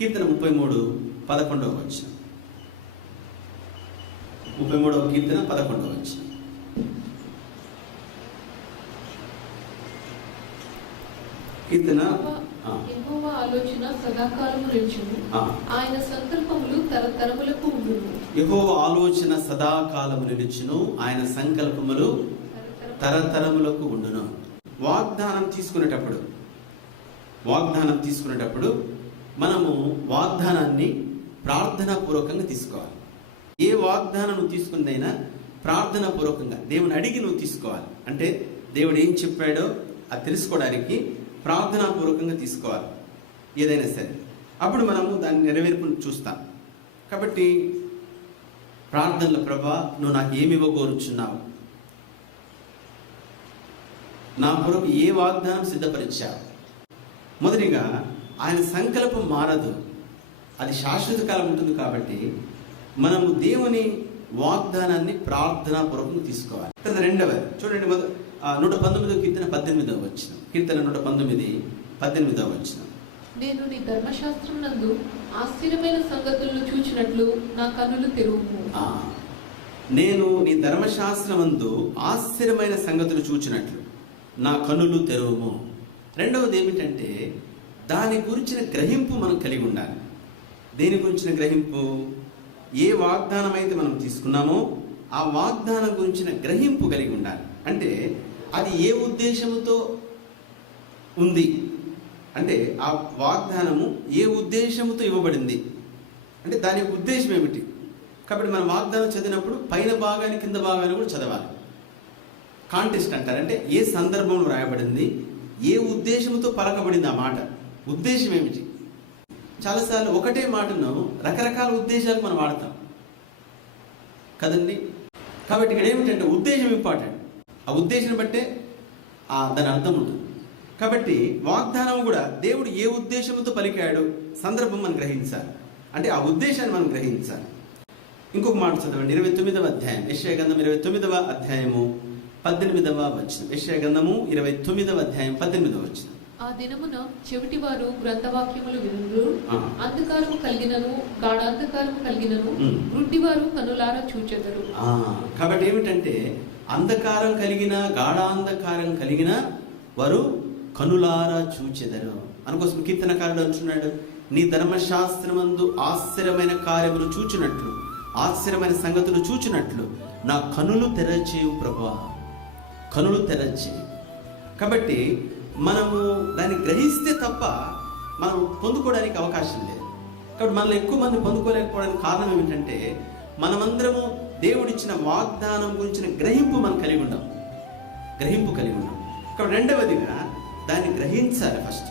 కీర్తన ముప్పై మూడు పదకొండవ వచ్చిన ముప్పై మూడవ కీర్తన పదకొండవ వచ్చిన కీర్తన ఆ, యెహోవా ఆలోచన సదాకాలము నిలిచును. ఆ. ఆయన సంకల్పములు తరతరములకు ఉండును. యెహోవ ఆలోచన సదాకాలము నిలుచును ఆయన సంకల్పములు తరతరములకు ఉండును. వాగ్దానం తీసుకునేటప్పుడు వాగ్దానం తీసుకునేటప్పుడు మనము వాగ్దానాన్ని ప్రార్థన పూర్వకంగా తీసుకోవాలి. ఏ వాగ్దానం నువ్వు తీసుకుందైనా ప్రార్థనా పూర్వకంగా దేవుని అడిగి నువ్వు తీసుకోవాలి. అంటే దేవుడు ఏం చెప్పాడో అది తెలుసుకోవడానికి ప్రార్థనా పూర్వకంగా తీసుకోవాలి. ఏదైనా సరే. అప్పుడు మనము దాన్ని నెరవేర్పును చూస్తాం. కాబట్టి ప్రార్థనల ప్రభా నువ్వు నాకు ఏమి ఇవ్వగోరుచున్నావు? నా కొరకు ఏ వాగ్దానం సిద్ధపరిచావు? మొదటిగా ఆయన సంకల్పం మారదు. అది శాశ్వత కాలం ఉంటుంది కాబట్టి మనము దేవుని వాగ్దానాన్ని ప్రార్థనా పూర్వకంగా తీసుకోవాలి. తర్వాత రెండవది చూడండి నూట పంతొమ్మిదో కీర్తన పద్దెనిమిదవ వచ్చిన కీర్తన నూట పంతొమ్మిది పద్దెనిమిదవ వచ్చిన నేను నీ ధర్మశాస్త్రం నందు ఆశ్చర్యమైన సంగతులను చూచినట్లు నా కన్నులు తెరువుము. ఆ, నేను నీ ధర్మశాస్త్రమందు ఆశ్చర్యమైన సంగతులు చూచినట్లు నా కనులు తెరవము. రెండవది ఏమిటంటే దాని గురించిన గ్రహింపు మనం కలిగి ఉండాలి. దేని గురించిన గ్రహింపు? ఏ వాగ్దానం అయితే మనం తీసుకున్నామో ఆ వాగ్దానం గురించిన గ్రహింపు కలిగి ఉండాలి. అంటే అది ఏ ఉద్దేశంతో ఉంది? అంటే ఆ వాగ్దానము ఏ ఉద్దేశంతో ఇవ్వబడింది? అంటే దాని యొక్క ఉద్దేశం ఏమిటి? కాబట్టి మనం వాగ్దానం చదివినప్పుడు పైన భాగాన్ని కింద భాగాన్ని కూడా చదవాలి. కాంటెస్ట్ అంటారు. అంటే ఏ సందర్భంలో రాయబడింది? ఏ ఉద్దేశంతో పలకబడింది ఆ మాట? ఉద్దేశం ఏమిటి? చాలాసార్లు ఒకటే మాటను రకరకాల ఉద్దేశాలు మనం వాడతాం. కదండి? కాబట్టి ఇక్కడ ఏమిటంటే ఉద్దేశం ఇంపార్టెంట్. ఆ ఉద్దేశం బట్టే దాని అర్థం ఉంటుంది. కాబట్టి వాగ్దానం కూడా దేవుడు ఏ ఉద్దేశంతో పలికాడు సందర్భం మనం గ్రహించాలి. అంటే ఆ ఉద్దేశాన్ని మనం గ్రహించాలి. ఇంకొక మాట చదవండి. ఇరవై తొమ్మిదవ అధ్యాయం. యశ్యా గంధం ఇరవై తొమ్మిదవ అధ్యాయము పద్దెనిమిదవ వచ్చిన యశ్యా గంధము ఇరవై తొమ్మిదవ అధ్యాయం పద్దెనిమిదవ వచ్చింది ఆ దినమున చెవిటివారు గ్రంథవాక్యములు వినురు ఆ. అంధకారము కలిగినను గాఢాంధకారము కలిగినను. గుడ్డివారు కనులారా చూచెదరు. కాబట్టి ఏమిటంటే అంధకారం కలిగిన గాఢాంధకారం కలిగిన వారు కనులారా చూచెదరు. అనుకోసం కీర్తనకారుడు అంటున్నాడు నీ ధర్మశాస్త్రమందు ఆశ్చర్యమైన కార్యములు చూచినట్లు ఆశ్చర్యమైన సంగతులు చూచినట్లు నా కనులు తెరచేయు ప్రభా కనులు తెరచేయి కాబట్టి మనము దాన్ని గ్రహిస్తే తప్ప మనం పొందుకోవడానికి అవకాశం లేదు. కాబట్టి మనలో ఎక్కువ మంది పొందుకోలేకపోవడానికి కారణం ఏమిటంటే మనమందరము దేవుడిచ్చిన వాగ్దానం గురించిన గ్రహింపు మనం కలిగి ఉన్నాం గ్రహింపు కలిగి ఉన్నాం కాబట్టి రెండవదిగా దాన్ని గ్రహించాలి ఫస్ట్